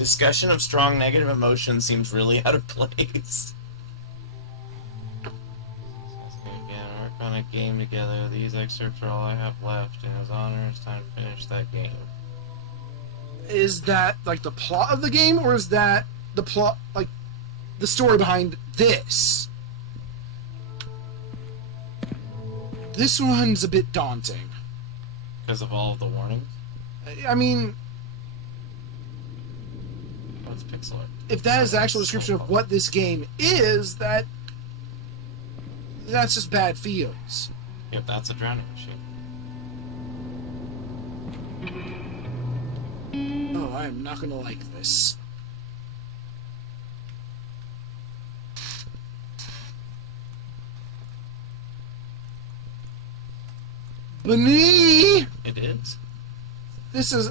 Discussion of strong negative emotions seems really out of place. Again, work on a game together. These excerpts are all I have left. In his honor, it's time to finish that game. Is that like the plot of the game, or is that the plot, like the story behind this? This one's a bit daunting. Because of all of the warnings? I mean, oh, it's pixel art. If that is the actual description of what this game is, that's just bad feels. Yep, that's a drowning machine. Oh, I'm not gonna like this. Bunny! It is? This is...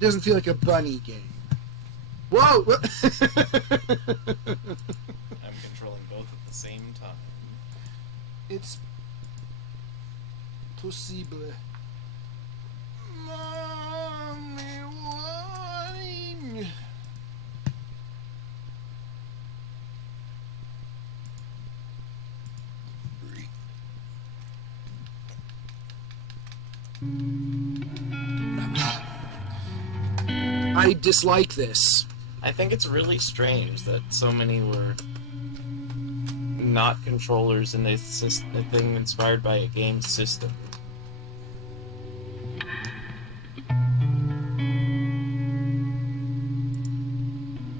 doesn't feel like a bunny game. Whoa! I'm controlling both at the same time. It's... possible. Mommy warning! I dislike this. I think it's really strange that so many were not controllers in a thing inspired by a game system.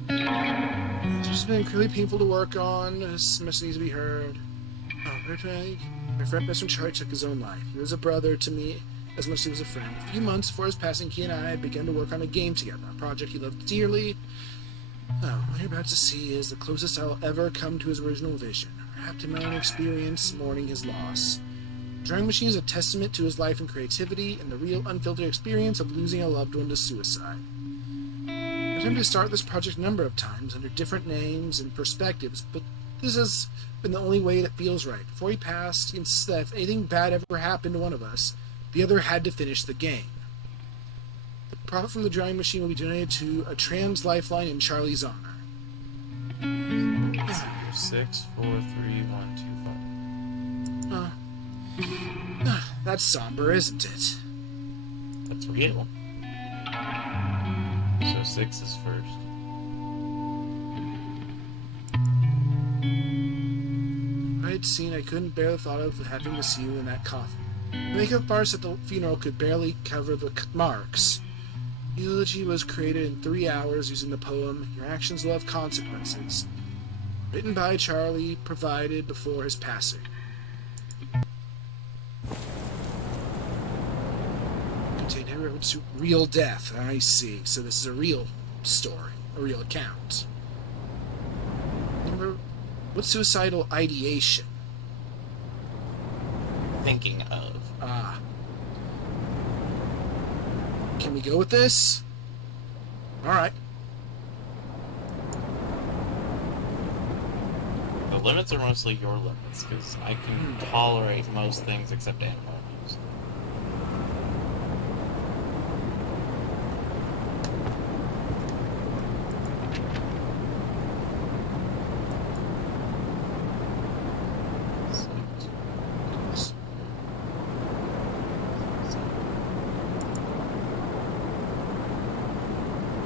It's just been incredibly painful to work on. This message needs to be heard. Oh, my friend best friend Charlie took his own life. He was a brother to me as much as he was a friend. A few months before his passing, he and I had begun to work on a game together, a project he loved dearly. Oh, what you're about to see is the closest I'll ever come to his original vision, wrapped in my own experience mourning his loss. Drawing Machine is a testament to his life and creativity and the real unfiltered experience of losing a loved one to suicide. I've attempted to start this project a number of times under different names and perspectives, but this has been the only way that feels right. Before he passed, he insisted that if anything bad ever happened to one of us, the other had to finish the game. The profit from the drawing machine will be donated to a trans lifeline in Charlie's honor. 6431225. That's somber, isn't it? That's real. So 6 is first. I'd seen I couldn't bear the thought of having to see you in that coffin. The makeup artist at the funeral could barely cover the marks. The eulogy was created in 3 hours using the poem Your Actions Will Have Consequences, written by Charlie, provided before his passing. Contained every reference to real death. I see. So this is a real story, a real account. Remember, what's suicidal ideation? Thinking of. Ah. Can we go with this? Alright. The limits are mostly your limits, because I can tolerate most things except animal abuse.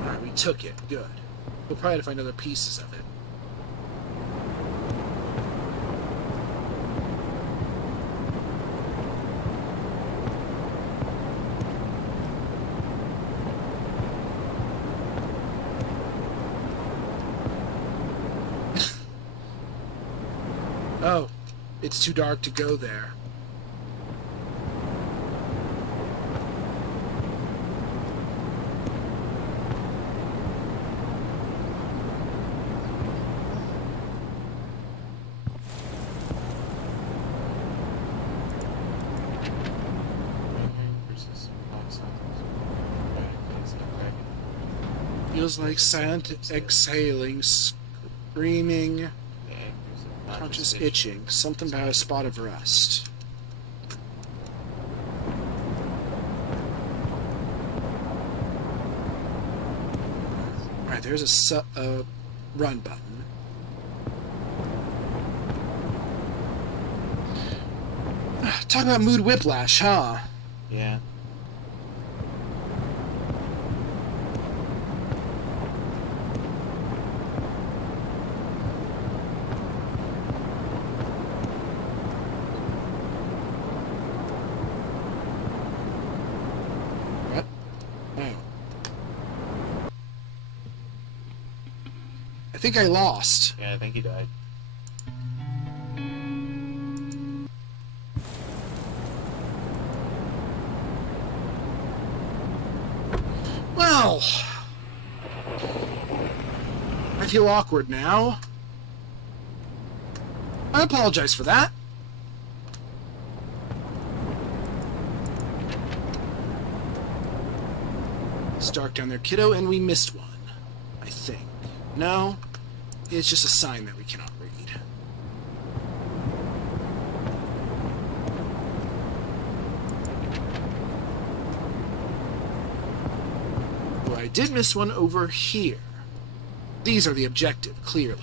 Alright, we took it. Good. We'll probably have to find other pieces of it. Oh, it's too dark to go there. Feels like silent exhaling, screaming, conscious itching, something about a spot of rust. Alright, there's a run button. Talk about mood whiplash, huh? Yeah. What? Oh. I think I lost. Yeah, I think he died. Well, I feel awkward now. I apologize for that. It's dark down there, kiddo, and we missed one. I think. No? It's just a sign that we cannot read. Well, I did miss one over here. These are the objective, clearly.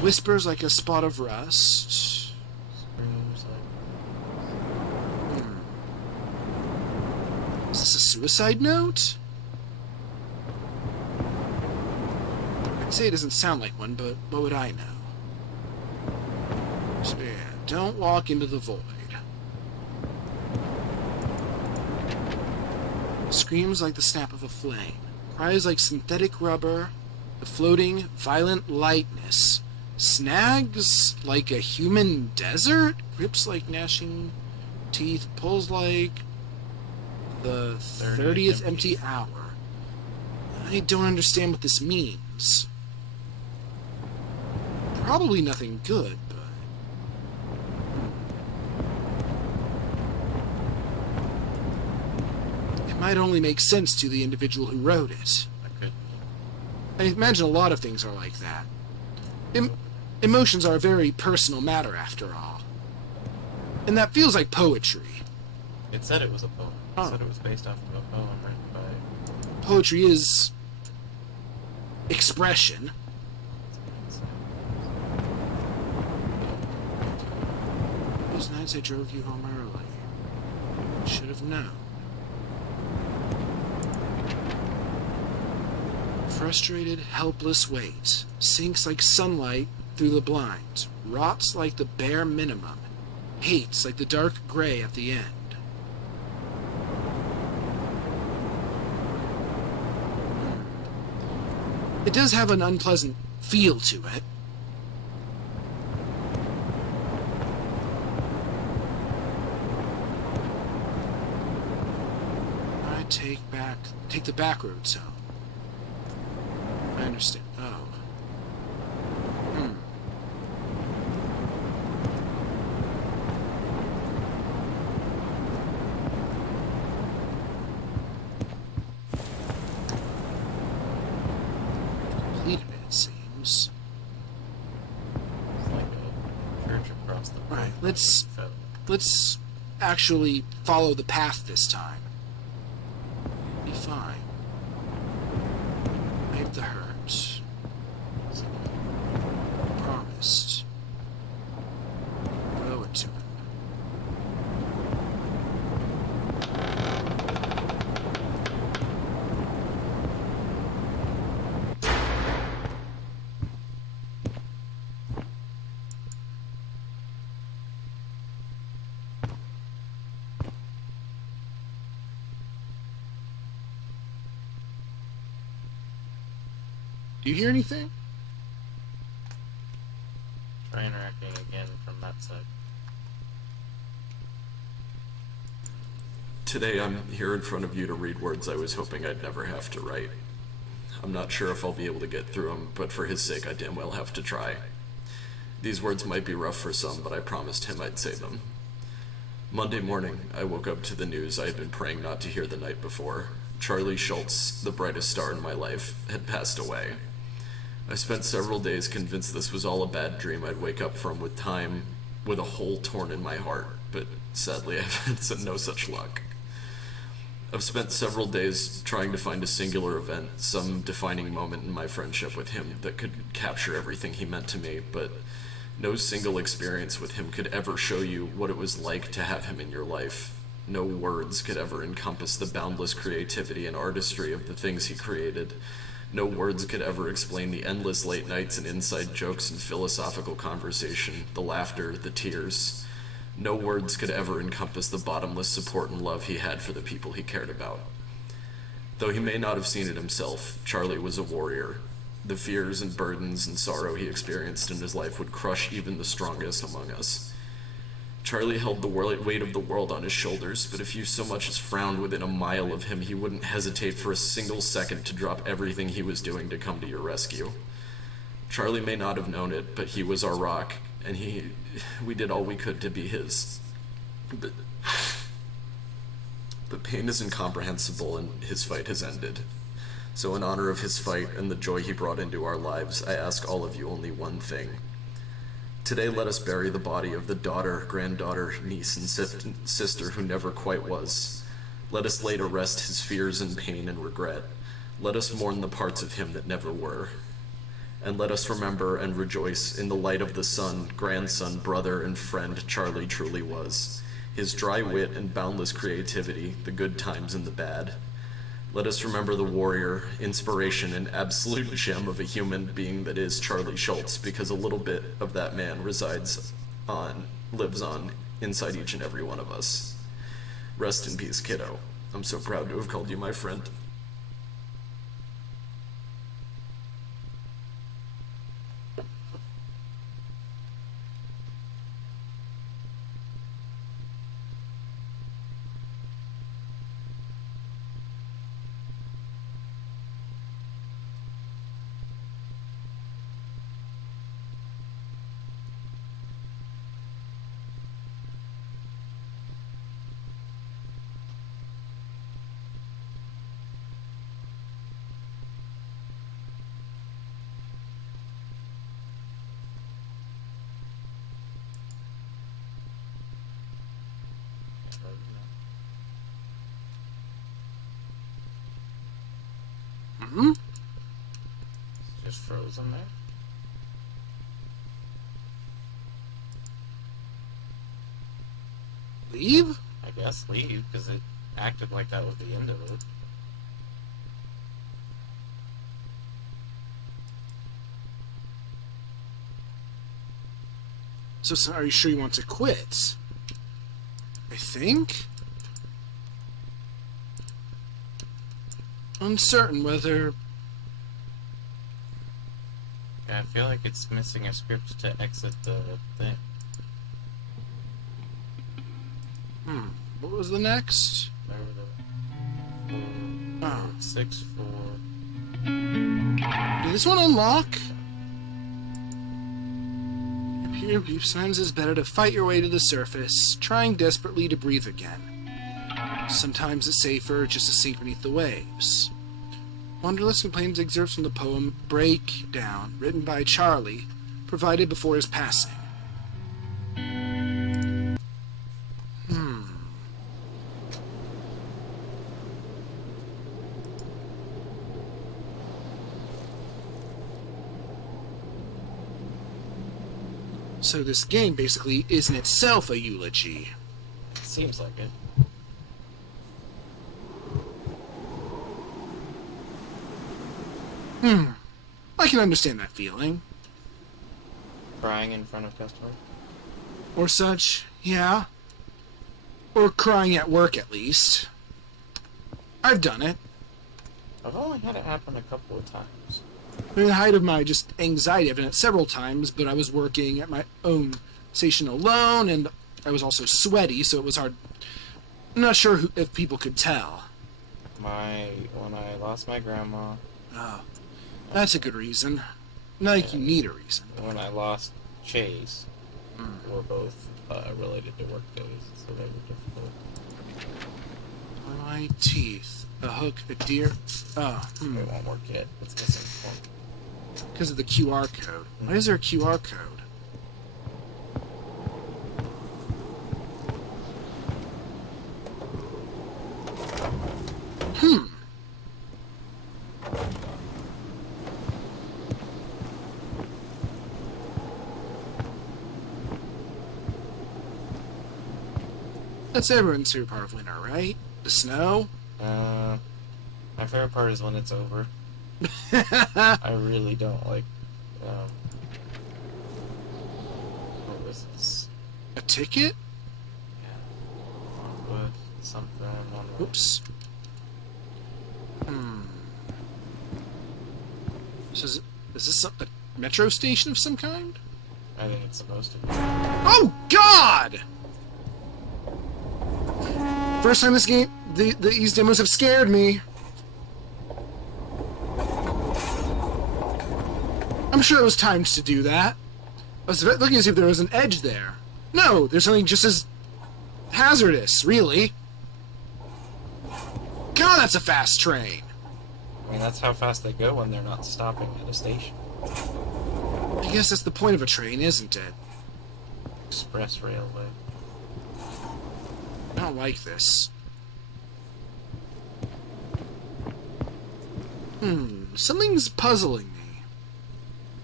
Whispers like a spot of rust. Screams like... Is this a suicide note? I'd say it doesn't sound like one, but what would I know? So yeah, don't walk into the void. Screams like the snap of a flame. Cries like synthetic rubber. The floating, violent lightness. Snags like a human desert. Grips like gnashing teeth. Pulls like the 30th empty hour. I don't understand what this means. Probably nothing good, but... It might only make sense to the individual who wrote it. That could I imagine a lot of things are like that. Emotions are a very personal matter, after all. And that feels like poetry. be. It said it was a poem. Oh. It said it was based off of a poem written by... Poetry is expression. Those nights I drove you home early. Should have known. Frustrated, helpless weight sinks like sunlight through the blinds, rots like the bare minimum, hates like the dark gray at the end. It does have an unpleasant feel to it. I take the back roads home. I understand. Oh. Completed it, it seems. It's like a church across the road. Right, let's actually follow the path this time. Be fine. I have the hurt. Promised. Owe it to him. Do you hear anything? Try interacting again from that side. Today I'm here in front of you to read words I was hoping I'd never have to write. I'm not sure if I'll be able to get through them, but for his sake I damn well have to try. These words might be rough for some, but I promised him I'd say them. Monday morning, I woke up to the news I had been praying not to hear the night before. Charlie Schultz, the brightest star in my life, had passed away. I spent several days convinced this was all a bad dream I'd wake up from with a hole torn in my heart, but sadly I've had no such luck. I've spent several days trying to find a singular event, some defining moment in my friendship with him that could capture everything he meant to me, but no single experience with him could ever show you what it was like to have him in your life. No words could ever encompass the boundless creativity and artistry of the things he created. No words could ever explain the endless late nights and inside jokes and philosophical conversation, the laughter, the tears. No words could ever encompass the bottomless support and love he had for the people he cared about. Though he may not have seen it himself, Charlie was a warrior. The fears and burdens and sorrow he experienced in his life would crush even the strongest among us. Charlie held the weight of the world on his shoulders, but if you so much as frowned within a mile of him, he wouldn't hesitate for a single second to drop everything he was doing to come to your rescue. Charlie may not have known it, but he was our rock, and we did all we could to be his. But pain is incomprehensible, and his fight has ended. So in honor of his fight and the joy he brought into our lives, I ask all of you only one thing. Today let us bury the body of the daughter, granddaughter, niece, and sister who never quite was. Let us lay to rest his fears and pain and regret. Let us mourn the parts of him that never were. And let us remember and rejoice in the light of the son, grandson, brother, and friend Charlie truly was. His dry wit and boundless creativity, the good times and the bad. Let us remember the warrior, inspiration, and absolute gem of a human being that is Charlie Schultz, because a little bit of that man lives on, inside each and every one of us. Rest in peace, kiddo. I'm so proud to have called you my friend. Hmm? Just frozen there. Leave? I guess leave, because it acted like that was the end of it. So are you sure you want to quit? I think? Uncertain whether... Yeah, I feel like it's missing a script to exit the thing. What was the next? Remember the 4, Oh. 6, 4. Did this one unlock? Here, brief signs it's better to fight your way to the surface, trying desperately to breathe again. Sometimes it's safer just to sink beneath the waves. Wanderlust complains excerpts from the poem Breakdown, written by Charlie, provided before his passing. So this game basically is in itself a eulogy. Seems like it. I can understand that feeling. Crying in front of customers. Or such, yeah. Or crying at work, at least. I've done it. I've only had it happen a couple of times. In the height of my just anxiety, I've done it several times, but I was working at my own station alone, and I was also sweaty, so it was hard. I'm not sure if people could tell. When I lost my grandma, Oh, that's a good reason. Not like you need a reason. when I lost Chase, were both related to work days, so they were difficult. My teeth. A hook, a deer. Oh, It won't work yet. It's missing one. because of the QR code. Why is there a QR code? That's everyone's favorite part of winter, right? The snow? My favorite part is when it's over. I really don't like, what was this? A ticket? Yeah. Wood, something on the... Oops. So is this a metro station of some kind? I think it's supposed to be. Oh, God! First time this game, these demos have scared me. I'm sure it was timed to do that. I was looking to see if there was an edge there. No, there's something just as hazardous, really. God, that's a fast train. I mean, that's how fast they go when they're not stopping at a station. I guess that's the point of a train, isn't it? Express railway. I don't like this. Something's puzzling me.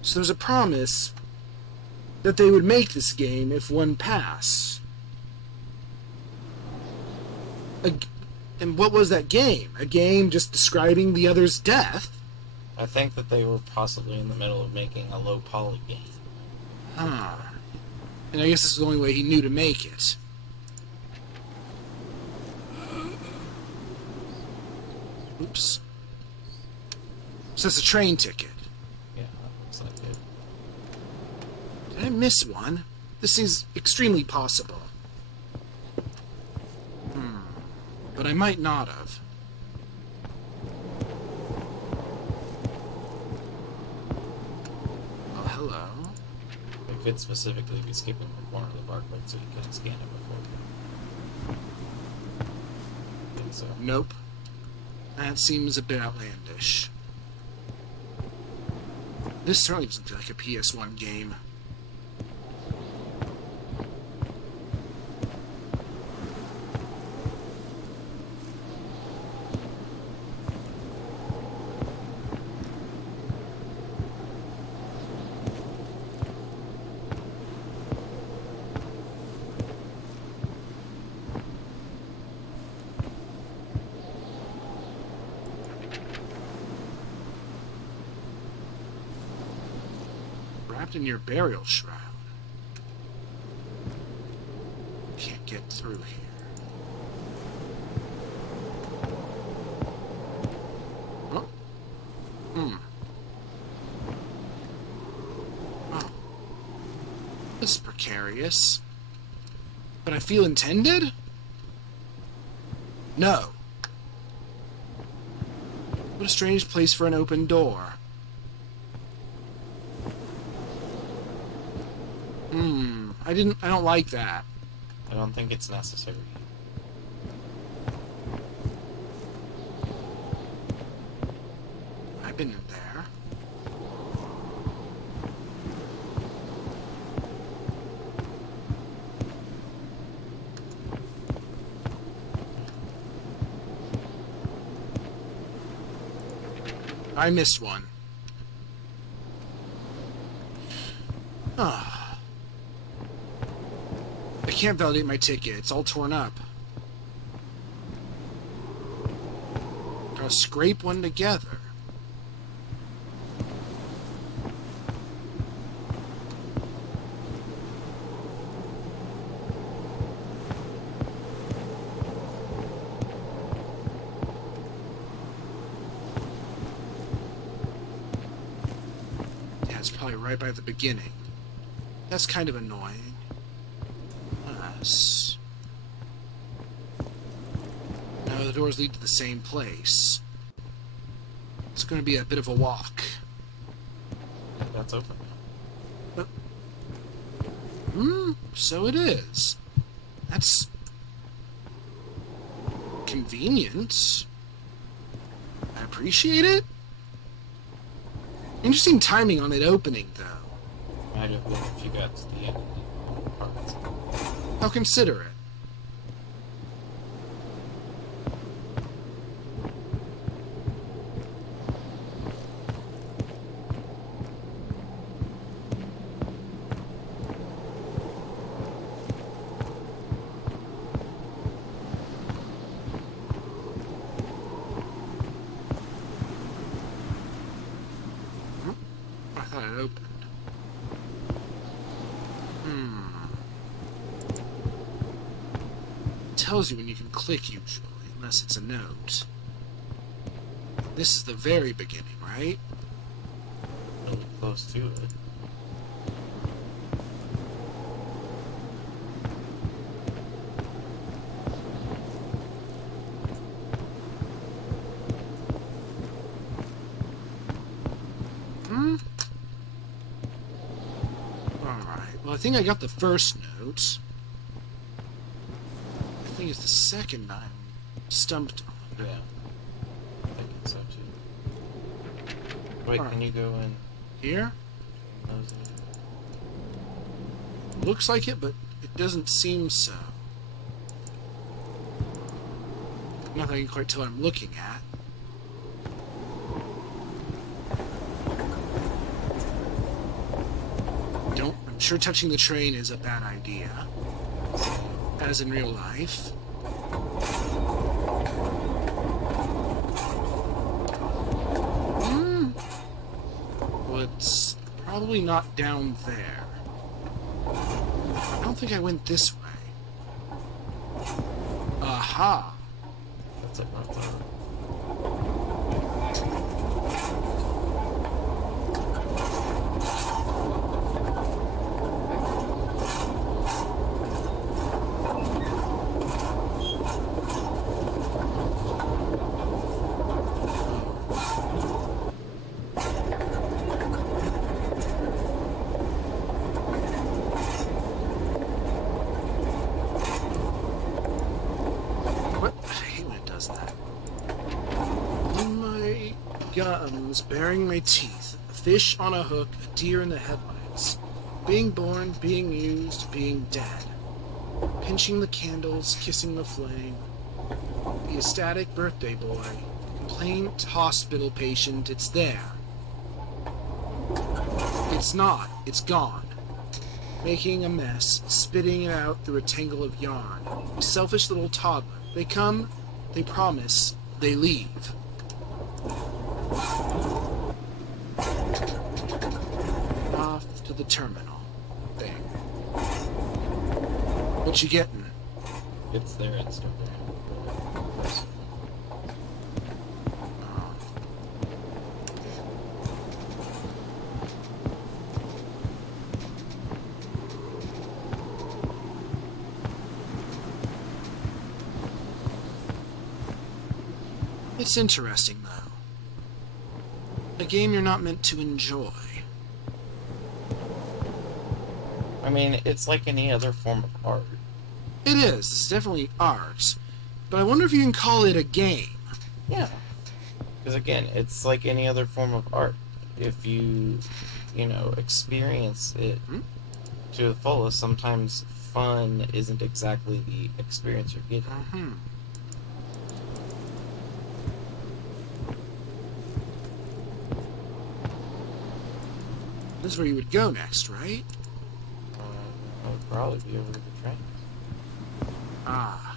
So there's a promise that they would make this game if one passed. And what was that game? A game just describing the other's death? I think that they were possibly in the middle of making a low poly game. Huh. And I guess this is the only way he knew to make it. Oops. So it's a train ticket. Yeah, that looks like it. Did I miss one? This seems extremely possible. But I might not have. Oh, hello. It could specifically be skipping from corner of the barcode so you couldn't scan it before. I think so. Nope. That seems a bit outlandish. This certainly doesn't feel like a PS1 game. Wrapped in your burial shroud. Can't get through here. Oh. Oh. This is precarious. But I feel intended? No. What a strange place for an open door. I don't like that. I don't think it's necessary. I've been in there. I missed one. Ah. I can't validate my ticket. It's all torn up. Gotta scrape one together. Yeah, it's probably right by the beginning. That's kind of annoying. Yes. Now the doors lead to the same place. It's going to be a bit of a walk. That's open now. So it is. That's convenient. I appreciate it. Interesting timing on it opening, though. Might have been if you got to the end of the parts. How considerate. tells you when you can click usually, unless it's a note. This is the very beginning, right? Really close to it. Alright, well I think I got the first note. I think it's the second I'm stumped on. Yeah. I think it's so too. Wait, Alright. can you go in Here? those? Looks like it, but it doesn't seem so. Nothing I can quite tell what I'm looking at. I'm sure touching the train is a bad idea. As in real life. Well, it's probably not down there. I don't think I went this way. Aha! That's it right there. What? I hate when it does that. In my gums, baring my teeth, a fish on a hook, a deer in the headlights. Being born, being used, being dead. Pinching the candles, kissing the flame. The ecstatic birthday boy. Complaint hospital patient, it's there. It's not, it's gone. Making a mess, spitting it out through a tangle of yarn. A selfish little toddler. They come, they promise, they leave. Off to the terminal thing. What you getting? It's there, it's still there. Oh. It's interesting, though. A game you're not meant to enjoy. I mean, it's like any other form of art. It is. It's definitely art. But I wonder if you can call it a game. Yeah. Because again, it's like any other form of art. If you experience it to the fullest, sometimes fun isn't exactly the experience you're getting. Mm-hmm. This is where you would go next, right? I would probably be over to the trains. Ah.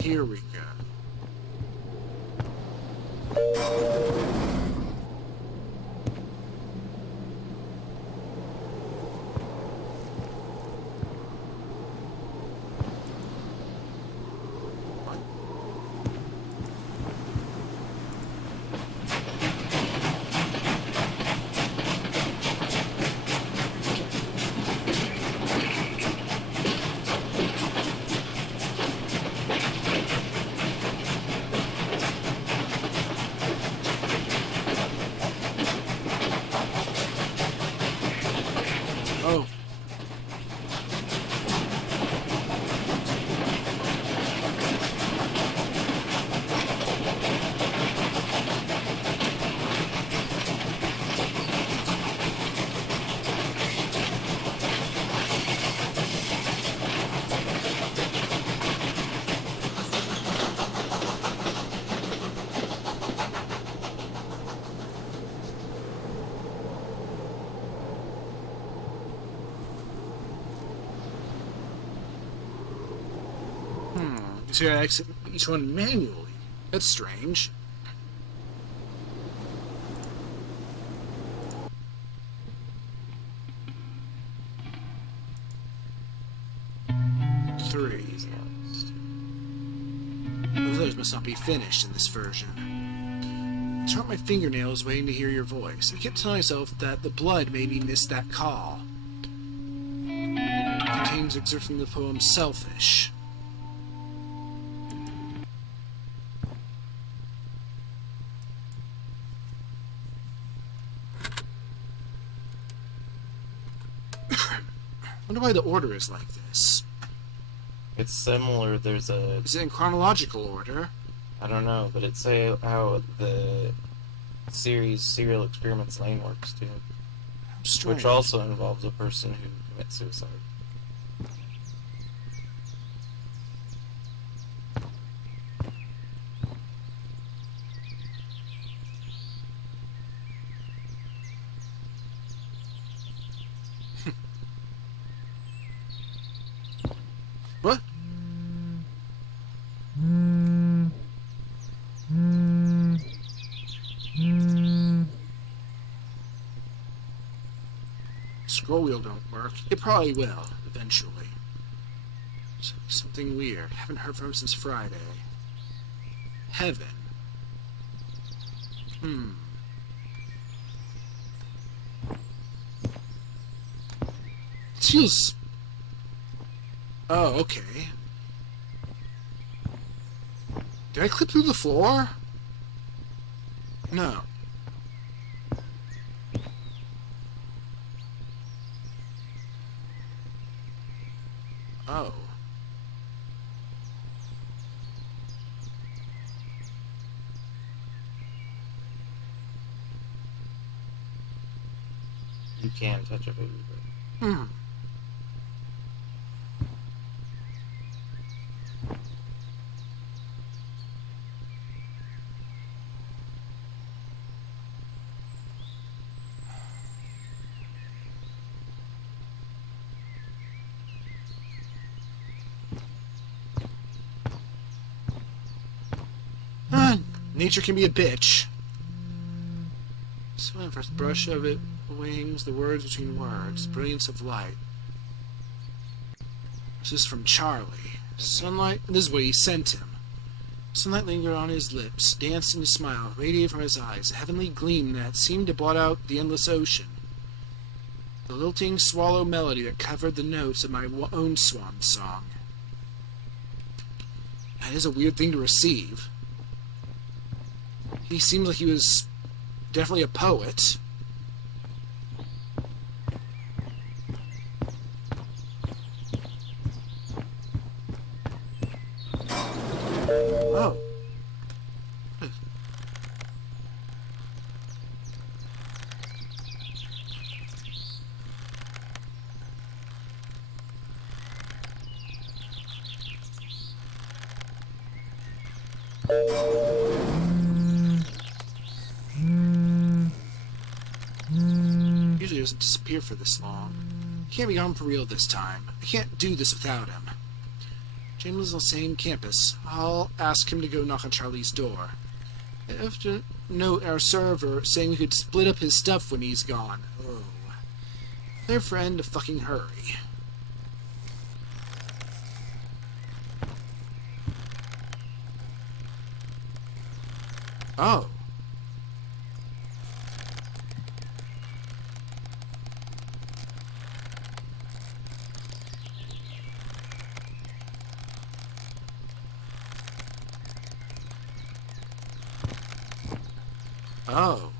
Here we go. Oh. You see, I exit each one manually. That's strange. 3. He's an artist. Those letters must not be finished in this version. I turned my fingernails waiting to hear your voice. I kept telling myself that the blood made me miss that call. It contains excerpts from the poem Selfish. I wonder why the order is like this. It's similar. There's a, Is it in chronological order? I don't know, but it's how the series Serial Experiments Lane works too, Strange. which also involves a person who commits suicide. What? Scroll wheel don't work. It probably will, eventually. Something weird. Haven't heard from him since Friday. Heaven. It feels... Oh, okay. Did I clip through the floor? No. Oh. You can touch a baby bird. Nature can be a bitch. So when first brush of it wings, the words between words, brilliance of light. This is from Charlie. Sunlight, this is what he sent him. Sunlight lingered on his lips, danced in his smile, radiated from his eyes, a heavenly gleam that seemed to blot out the endless ocean. The lilting swallow melody that covered the notes of my own swan song. That is a weird thing to receive. He seems like he was definitely a poet. Oh. Usually doesn't disappear for this long. He can't be gone for real this time. I can't do this without him. James is on the same campus. I'll ask him to go knock on Charlie's door. I have to note our server saying we could split up his stuff when he's gone. Oh. Their friend to fucking hurry. Oh. Oh.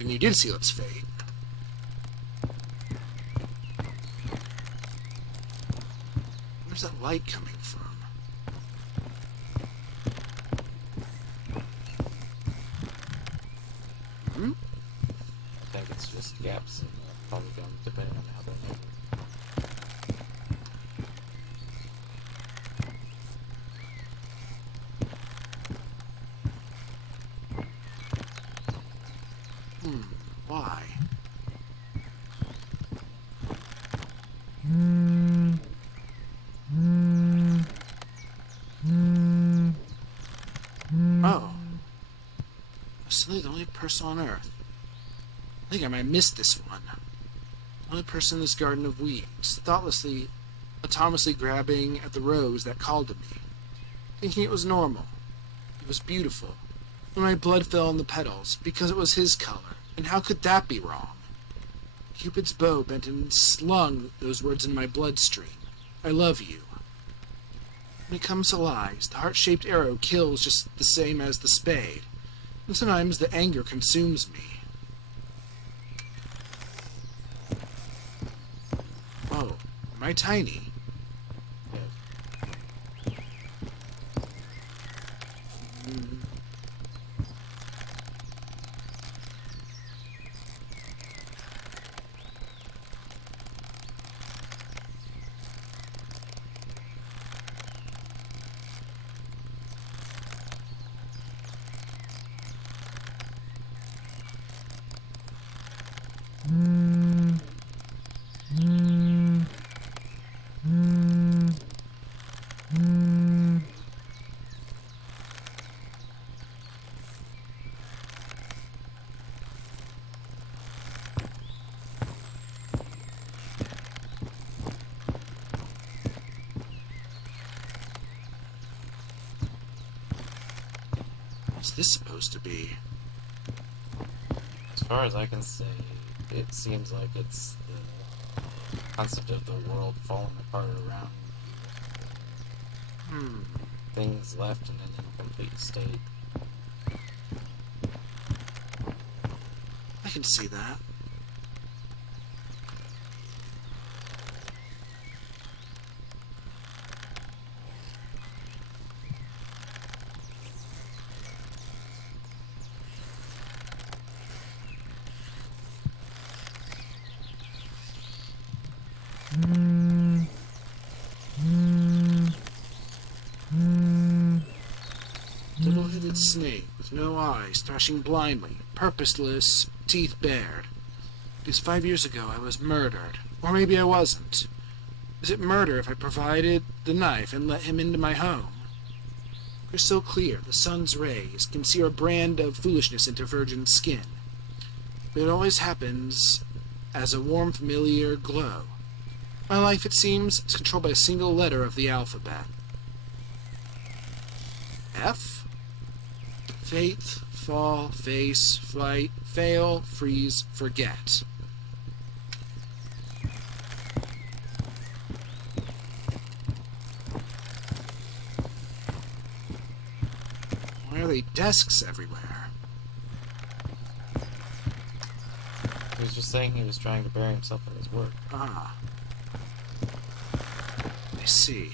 And you did seal its fate. Where's that light coming from? I think it's just gaps in the polygon, depending on how they're made. Why? Oh. I'm suddenly the only person on Earth. I think I might miss this one. Only person in this garden of weeds, thoughtlessly, autonomously grabbing at the rose that called to me, thinking it was normal. It was beautiful. And my blood fell on the petals, because it was his color, and how could that be wrong? Cupid's bow bent and slung those words in my bloodstream. I love you. When it comes to lies, the heart-shaped arrow kills just the same as the spade, and sometimes the anger consumes me. Whoa, am I tiny? What's this supposed to be? As far as I can say, it seems like it's the concept of the world falling apart around things left in an incomplete state. I can see that. Double-headed snake with no eyes, thrashing blindly, purposeless, teeth bared. Because 5 years ago I was murdered. Or maybe I wasn't. Is it murder if I provided the knife and let him into my home? Crystal clear, the sun's rays can sear a brand of foolishness into virgin skin. But it always happens as a warm, familiar glow. My life, it seems, is controlled by a single letter of the alphabet. F? Faith, fall, face, flight, fail, freeze, forget. Why are there desks everywhere? He was just saying he was trying to bury himself in his work. Ah. I see.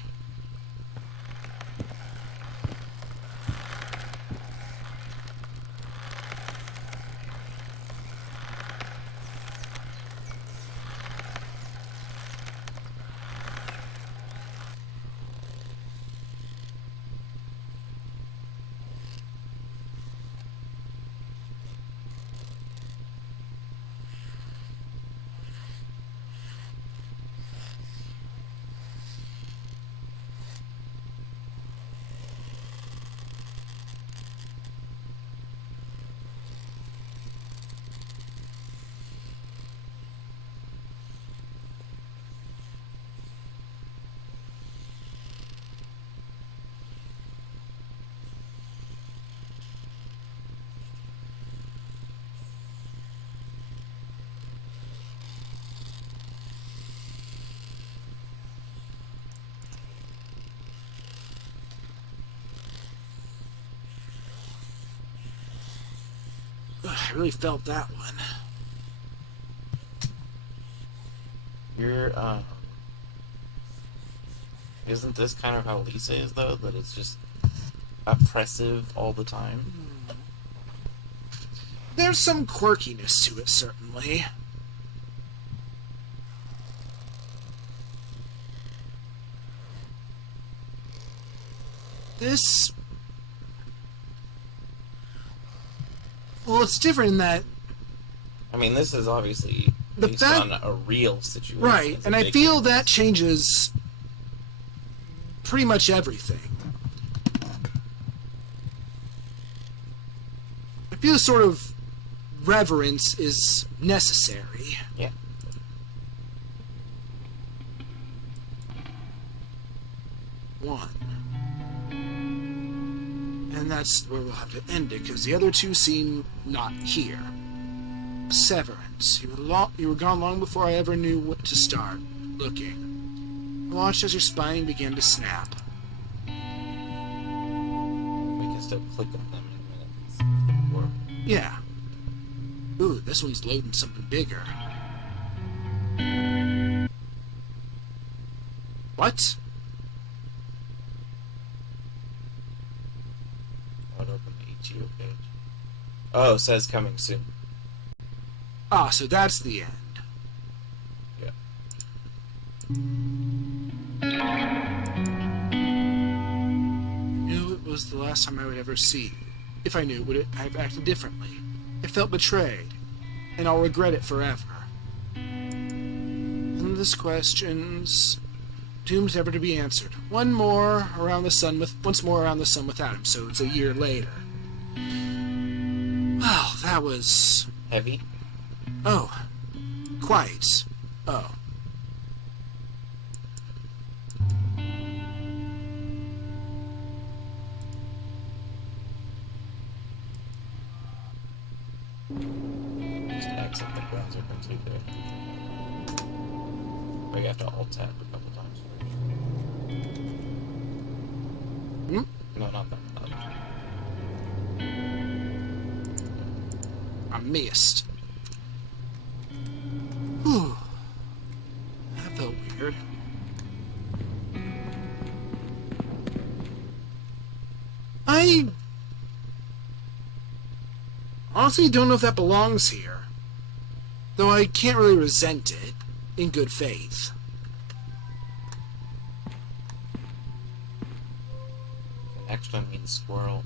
Ugh, I really felt that one. You're, isn't this kind of how Lisa is, though? That it's just oppressive all the time? There's some quirkiness to it, certainly. This... Well, it's different in that... I mean, this is obviously The based fact- on a real situation. Right, It's a and I big- feel that changes pretty much everything. I feel sort of reverence is necessary. Yeah. that's where we'll have to end it, because the other two seem not here. Severance. You were gone long before I ever knew what to start looking. I watched as your spine began to snap. We can still click on them in a minute and see if they work. Yeah. Ooh, this one's loading something bigger. What? I'll open the ETO page. Oh, it says coming soon. Ah, so that's the end. Yeah. I knew it was the last time I would ever see you. If I knew, would it have acted differently? I felt betrayed, and I'll regret it forever. Endless questions, doomed never to be answered. Once more around the sun without him. So it's a year later. Wow, that was. Heavy? Oh, quite. Oh. Just exit the browser completely. We have to alt-tab a couple times first. Hmm? No, not that. I missed. Whew. That felt weird. I honestly don't know if that belongs here. Though I can't really resent it, in good faith. The next one means squirrel.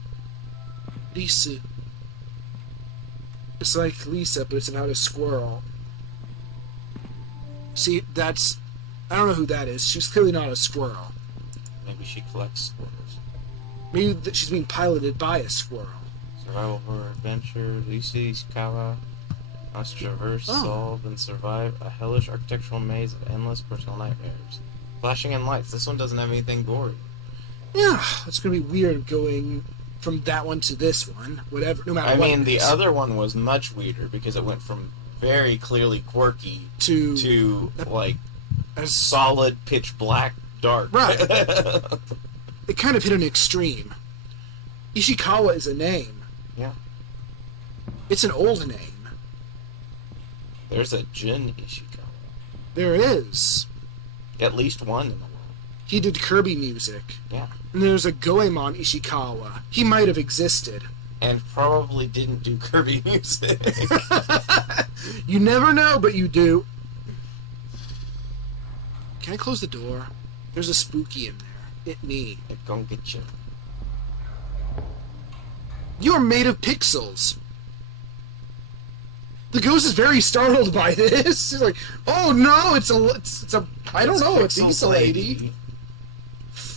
Lisa. It's like Lisa, but it's about a squirrel. See, that's... I don't know who that is. She's clearly not a squirrel. Maybe she collects squirrels. Maybe she's being piloted by a squirrel. Survival horror adventure. Lisa Ishikawa must traverse, solve, and survive a hellish architectural maze of endless personal nightmares. Flashing in lights. This one doesn't have anything gory. Yeah, it's gonna be weird going from that one to this one. Whatever, no matter I what. mean, it the is. other one was much weirder because it went from very clearly quirky to like as solid pitch black dark. Right. It kind of hit an extreme. Ishikawa is a name. Yeah. It's an old name. There's a Jin Ishikawa. There is. At least one in the world. He did Kirby music. Yeah. And there's a Goemon Ishikawa. He might have existed. And probably didn't do Kirby music. You never know, but you do. Can I close the door? There's a spooky in there. It me. It gonna get you. You're made of pixels. The ghost is very startled by this. He's like, "Oh no, it's a I don't know, it's Pixels a lady."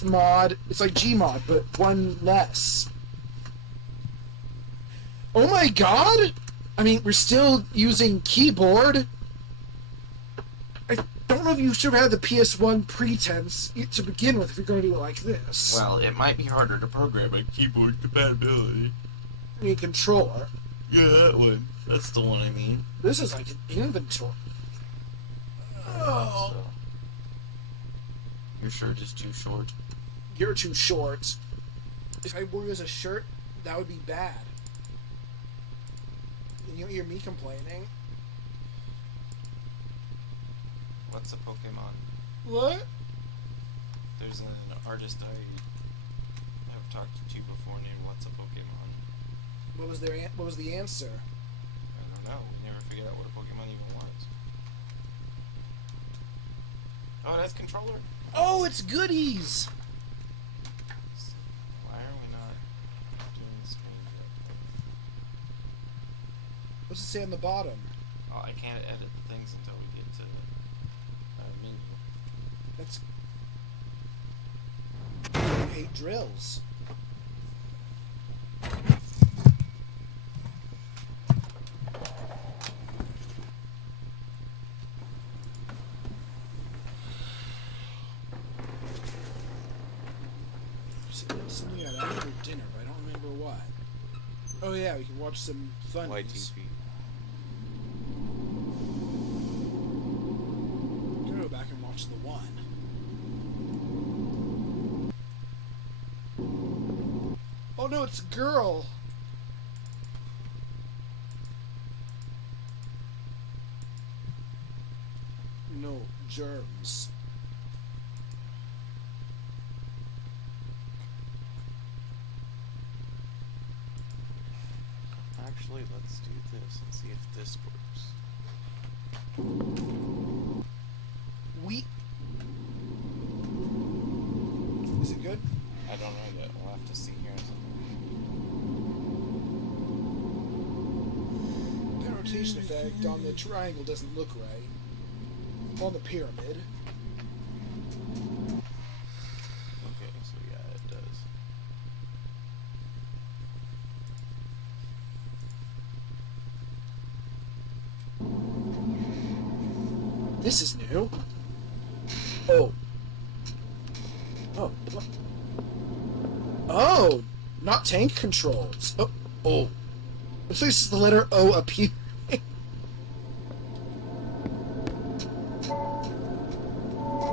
Mod. It's like Gmod, but one less. Oh my god! I mean, we're still using keyboard. I don't know if you should have had the PS1 pretense to begin with if you're going to do it like this. Well, it might be harder to program in keyboard compatibility. I mean, controller. Yeah, that one. That's the one I mean. This is like an inventory. Oh. So, your shirt is too short. You're too short. If I wore you as a shirt, that would be bad. And you don't hear me complaining. What's a Pokemon? What? There's an artist I have talked to before named What's a Pokemon. What was the answer? I don't know. We never figured out what a Pokemon even was. Oh, that's controller. Oh, it's goodies! Why are we not doing the screen? What's it say on the bottom? Oh, I can't edit the things until we get to menu. That's... I hate drills. Something I had for dinner, but I don't remember what. Oh yeah, we can watch some funnies. YTP. Go back and watch the one. Oh no, it's a girl. No, germs. Actually, let's do this and see if this works. We. Is it good? I don't know yet. We'll have to see here in a second. The rotation effect on the triangle doesn't look right. On the pyramid. Okay, so yeah, it does. This is new. Oh. Oh. What? Oh, not tank controls. Oh. Oh. Looks like it's just the letter O appearing.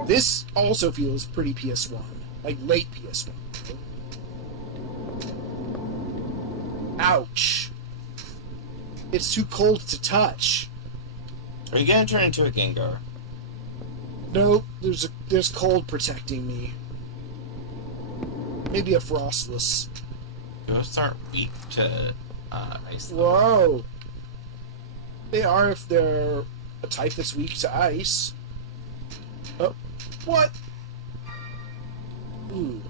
This also feels pretty PS1. Like late PS1. Ouch. It's too cold to touch. Are you gonna turn into a Gengar? No, there's cold protecting me. Maybe a Frostless. Ghosts aren't weak to ice. though. Whoa. They are if they're a type that's weak to ice. Oh, what? Ooh.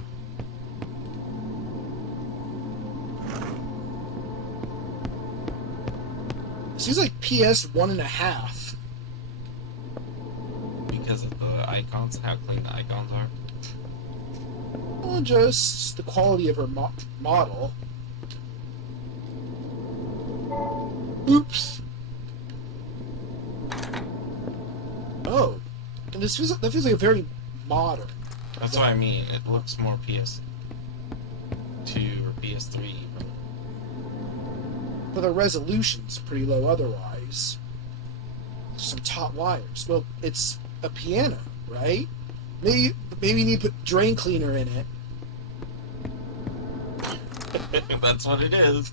Seems like PS 1.5. Because of the icons and how clean the icons are. Well, just the quality of her model. Oops. Oh, and that feels like a very modern. That's what I mean. It looks more PS2 or PS3 even. But the resolution's pretty low otherwise. Some top wires. Well, it's a piano, right? Maybe you need to put drain cleaner in it. That's what it is.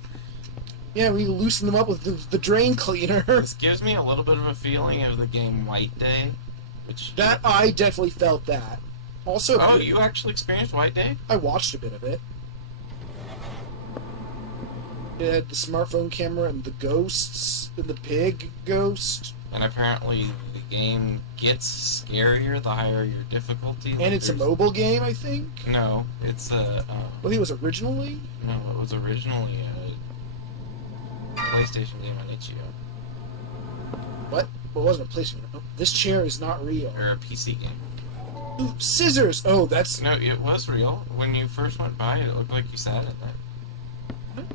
Yeah, we loosen them up with the drain cleaner. This gives me a little bit of a feeling of the game White Day, which That I definitely felt that. Also, oh, you actually experienced White Day? I watched a bit of it. It had the smartphone camera and the ghosts, and the pig ghost. And apparently the game gets scarier the higher your difficulty. And Like, it's a there's- mobile game, I think. No, it's a Well, it was originally. no. It was originally a PlayStation game on Itch.io What? Well, it wasn't a PlayStation. Oh, this chair is not real. or a PC game. Ooh, scissors! Oh, that's... No, it was real. When you first went by, it looked like you sat in there.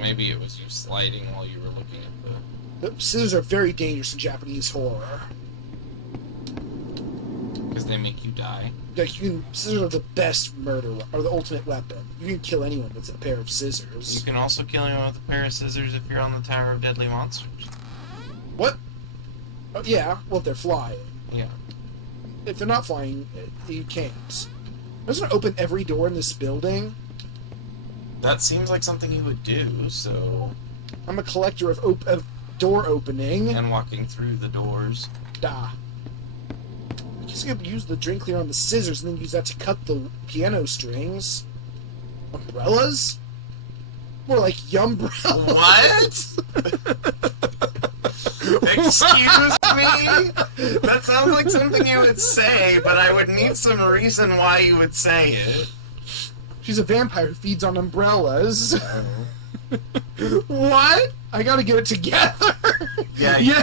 Maybe it was you sliding while you were looking at The scissors are very dangerous in Japanese horror. because they make you die. Like, scissors are the best or the ultimate weapon. You can kill anyone with a pair of You scissors. can also kill anyone with a pair of scissors if you're on the Tower of Deadly Monsters. What? Oh, yeah, well, if they're flying. Yeah. If they're not flying, you can't. Doesn't it open every door in this building? That seems like something you would do, so... I'm a collector of door opening. And walking through the doors. Da. I guess I could use the drain cleaner on the scissors and then use that to cut the piano strings. Umbrellas? More like yumbrellas. What? Excuse me? That sounds like something you would say, but I would need some reason why you would say it. She's a vampire who feeds on umbrellas. What? I gotta get it together. Yeah, you do.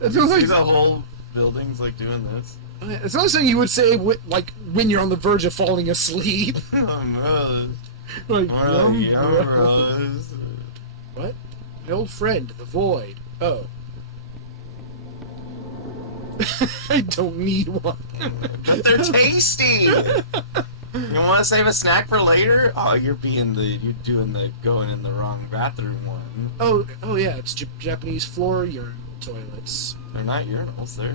It feels like These are whole buildings like doing this. it's not something you would say like when you're on the verge of falling asleep. Umbrellas. Like, Umbrellas. What? My old friend, the Void. Oh. I don't need one. But they're tasty! You want to save a snack for later? Oh, you're doing the going in the wrong bathroom one. Oh yeah, it's Japanese floor urinal toilets. They're not urinals. They're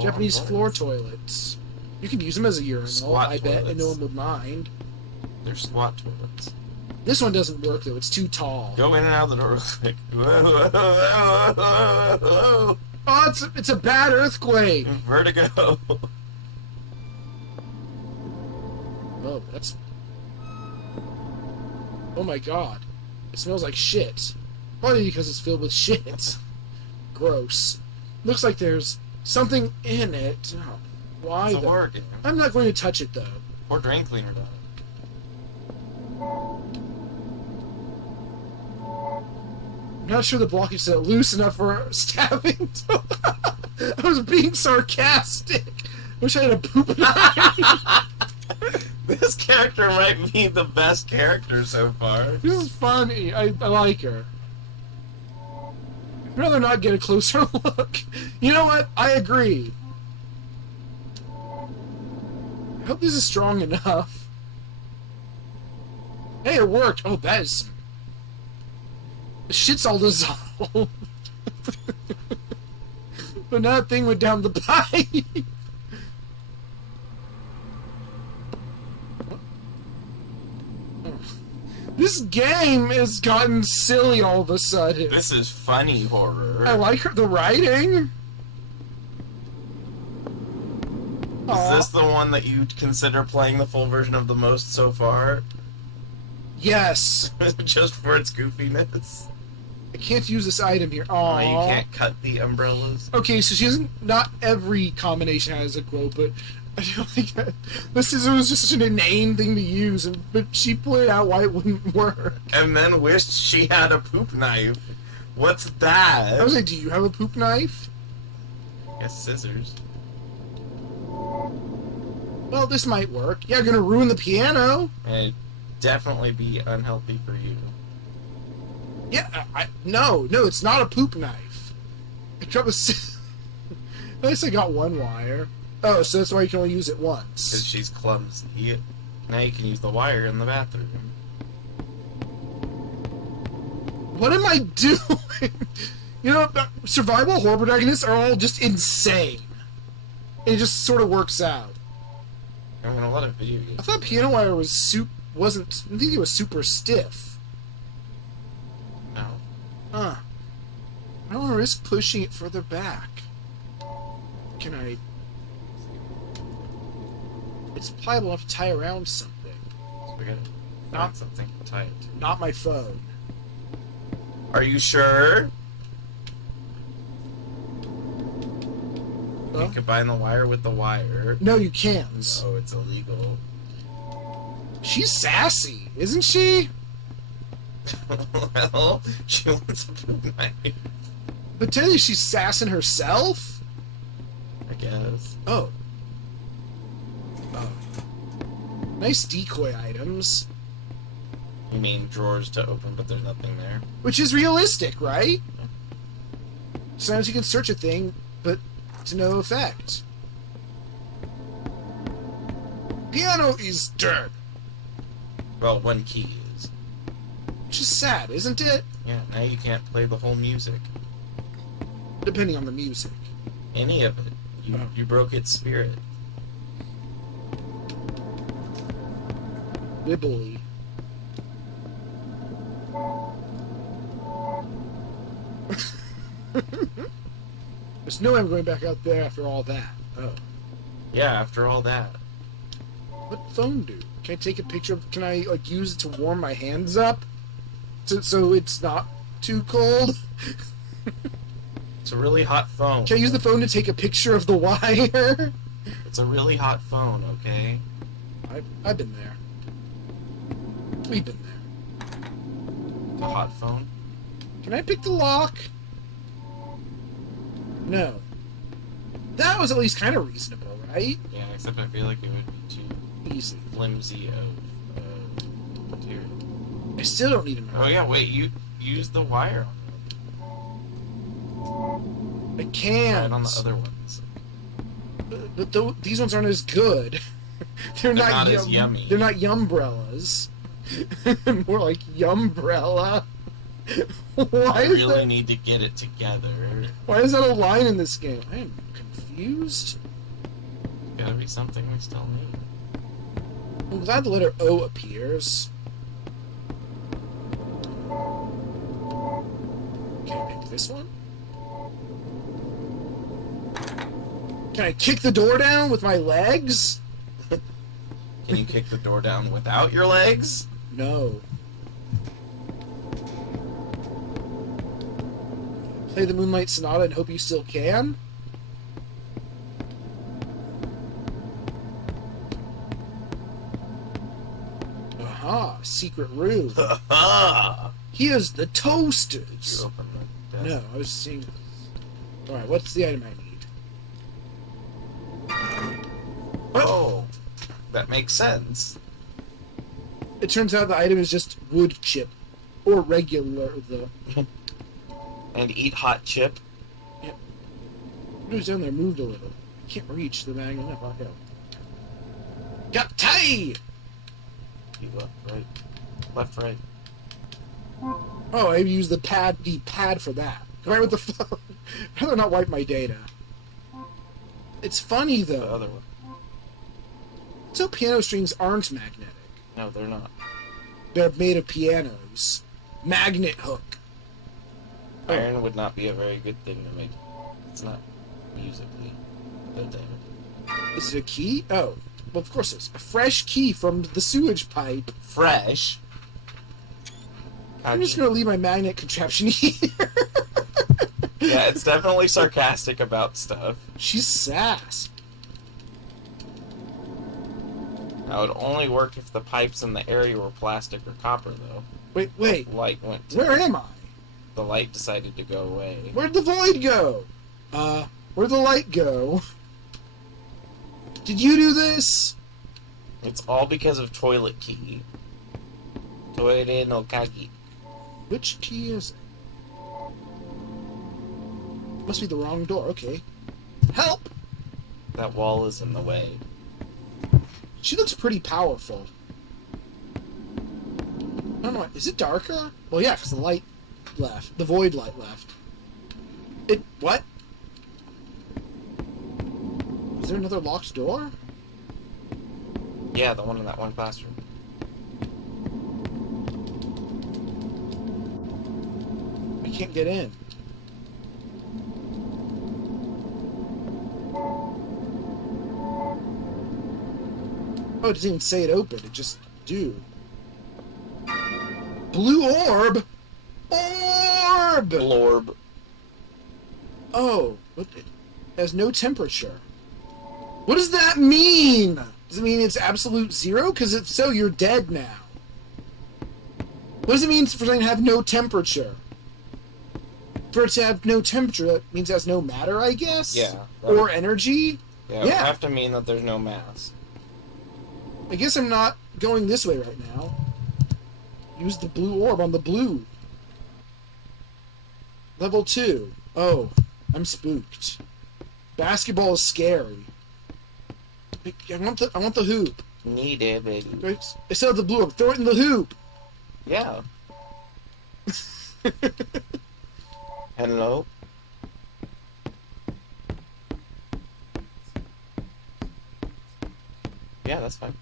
Japanese floor toilets. toilets. You could use them as a urinal, Squat I bet, and no toilets. one would mind. They're squat toilets. This one doesn't work though; it's too tall. Go in and out the door real quick. Whoa. Oh, it's a bad earthquake. Vertigo. Oh, that's. Oh my god, it smells like shit. Probably because it's filled with shit. Gross. Looks like there's something in it. Oh, why It's a though? horror game. I'm not going to touch it though. Or drain cleaner on it. I'm not sure the blockage is loose enough for stabbing. I was being sarcastic. Wish I had a poop knife. This character might be the best character so far. This is funny. I like her. I'd rather not get a closer look. You know what? I agree. I hope this is strong enough. Hey, it worked. Oh, that is... The shit's all dissolved. But now that thing went down the pipe. This game has gotten silly all of a sudden. This is funny horror. I like the writing. Is this the one that you'd consider playing the full version of the most so far? Yes. Just for its goofiness? I can't use this item here. Oh, Aww. you can't cut the umbrellas? Okay, so she doesn't. Not every combination has a quote, but I feel like the scissor was just such an inane thing to use, but she pointed out why it wouldn't work. And then wished she had a poop knife. What's that? I was like, "Do you have a poop knife?" Guess scissors. Well, this might work. Yeah, gonna ruin the piano. It'd definitely be unhealthy for you. Yeah, no, it's not a poop knife. I dropped a. At least I got one wire. Oh, so that's why you can only use it once. Because she's clumsy. Now you can use the wire in the bathroom. What am I doing? You know, survival horror protagonists are all just insane. It just sort of works out. I mean, a lot of video games. I thought piano wire wasn't. I think it was super stiff. No. Huh. I don't want to risk pushing it further back. Can I? It's pliable enough to tie around something. So we gotta find something to tie it to. Not my phone. Are you sure? You Well, can combine the wire with the wire. no, you can't. Oh, it's illegal. She's sassy, isn't she? Well, she wants a poop knife. But technically, she's sassing herself. I guess. Oh. Oh. Nice decoy items. You mean drawers to open, but there's nothing there. Which is realistic, right? Sometimes you can search a thing, but to no effect. Piano is dead. Well, one key is. Which is sad, isn't it? Yeah, now you can't play the whole music. Depending on the music. Any of it. You broke its spirit. Wibbly. There's no way I'm going back out there after all that. Oh. Yeah, after all that. What phone do? Can I take a picture of... Can I, like, use it to warm my hands up? So it's not too cold? It's a really hot phone. Can I use the phone to take a picture of the wire? It's a really hot phone, okay? I've been there. We've been there. It's a hot phone. Can I pick the lock? No. That was at least kind of reasonable, right? Yeah, except I feel like it would be too Easy. flimsy of material. I still don't need Oh another. yeah, wait, you use the wire I can. right on the other ones. But these ones aren't as good. They're not yum, as yummy. They're not yumbrellas. More like yumbrella. Why I is really that? need to get it together. Why is that a line in this game? I am confused. Gotta be something we still need. I'm glad the letter O appears. Can I pick this one? Can I kick the door down with my legs? Can you kick the door down without your legs? No. Play the Moonlight Sonata and hope you still can? Aha, secret room. Here's the toasters. You open the desk. No, I was seeing. Alright, what's the item I need? Oh, that makes sense. It turns out the item is just wood chip. Or regular, though. And eat hot chip. What was down there moved a little. I can't reach the magnet up. Okay. Got tie! Left, right. Left, right. Oh, I used the pad for that. Right with the phone. I'd rather not wipe my data. It's funny, The though. other one. So piano strings aren't magnetic. No, they're not. They're made of pianos. Magnet hook. Oh. Iron would not be a very good thing to make. It's not musically. But damn Is it a key? Oh. Well, of course it's a fresh key from the sewage pipe. it. Fresh. I'm just gonna leave my magnet contraption here. Yeah, it's definitely sarcastic about stuff. She's sass. That would only work if the pipes in the area were plastic or copper, though. Wait. The light went to Where am I? The light decided to go away. Where'd the void go? Where'd the light go? Did you do this? It's all because of toilet key. Toire no kagi. Which key is it? Must be the wrong door. Okay. Help! That wall is in the way. She looks pretty powerful. I don't know. Is it darker? Well, yeah, because the light left. The void light left. It... What? Is there another locked door? Yeah, the one in that one classroom. I can't get in. Oh, it doesn't even say it open. It just do. Blue orb? Orb! Blorb. Oh, what, it has no temperature. What does that mean? Does it mean it's absolute zero? Because if so, you're dead now. What does it mean for something to have no temperature? For it to have no temperature, that means it has no matter, I guess? Yeah. Or energy? Yeah, it would Yeah. have to mean that there's no mass. I guess I'm not going this way right now. Use the blue orb on the blue. Level 2. Oh, I'm spooked. Basketball is scary. I want the hoop. Need it, baby. I still have the blue orb. Throw it in the hoop. Yeah. Hello? Yeah, that's fine.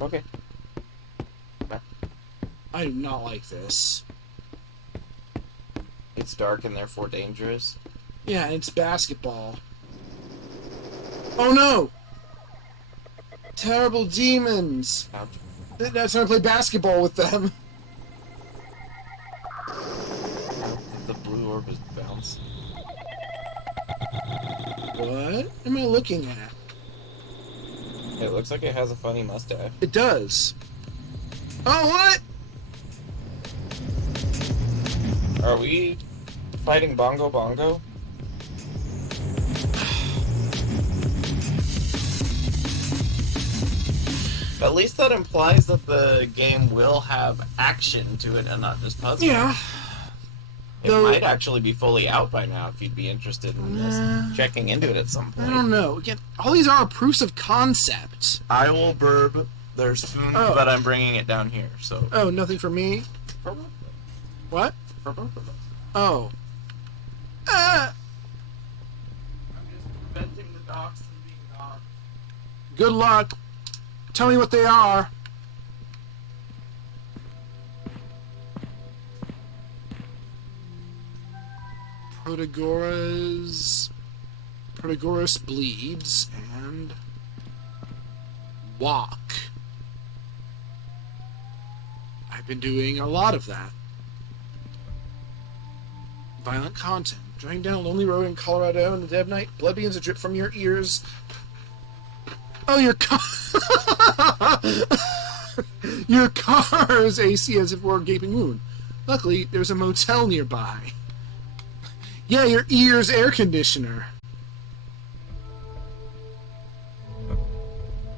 Okay. I do not like this. It's dark and therefore dangerous. Yeah, and it's basketball. Oh no! Terrible demons! Ouch. Now it's time to play basketball with them. The blue orb is bouncing. What am I looking at? It looks like it has a funny mustache. It does. Oh, what? Are we fighting Bongo Bongo? At least that implies that the game will have action to it and not just puzzles. Yeah. It Though- might actually be fully out by now if you'd be interested in Nah. just checking into it at some I point. don't know. Again, all these are proofs of concept. I will burb. There's food, Oh. but I'm bringing it down here. So Oh, nothing for me? for both of us. What? For both of us. Oh. I'm just preventing the dogs from being dogs. Good luck. Tell me what they are. Protagoras bleeds and walk. I've been doing a lot of that. Violent content. Driving down a lonely road in Colorado in the dead of night. Blood begins to drip from your ears. Oh, your car. Your car's AC as if it were a gaping wound. Luckily, there's a motel nearby. Yeah, your ear's air conditioner.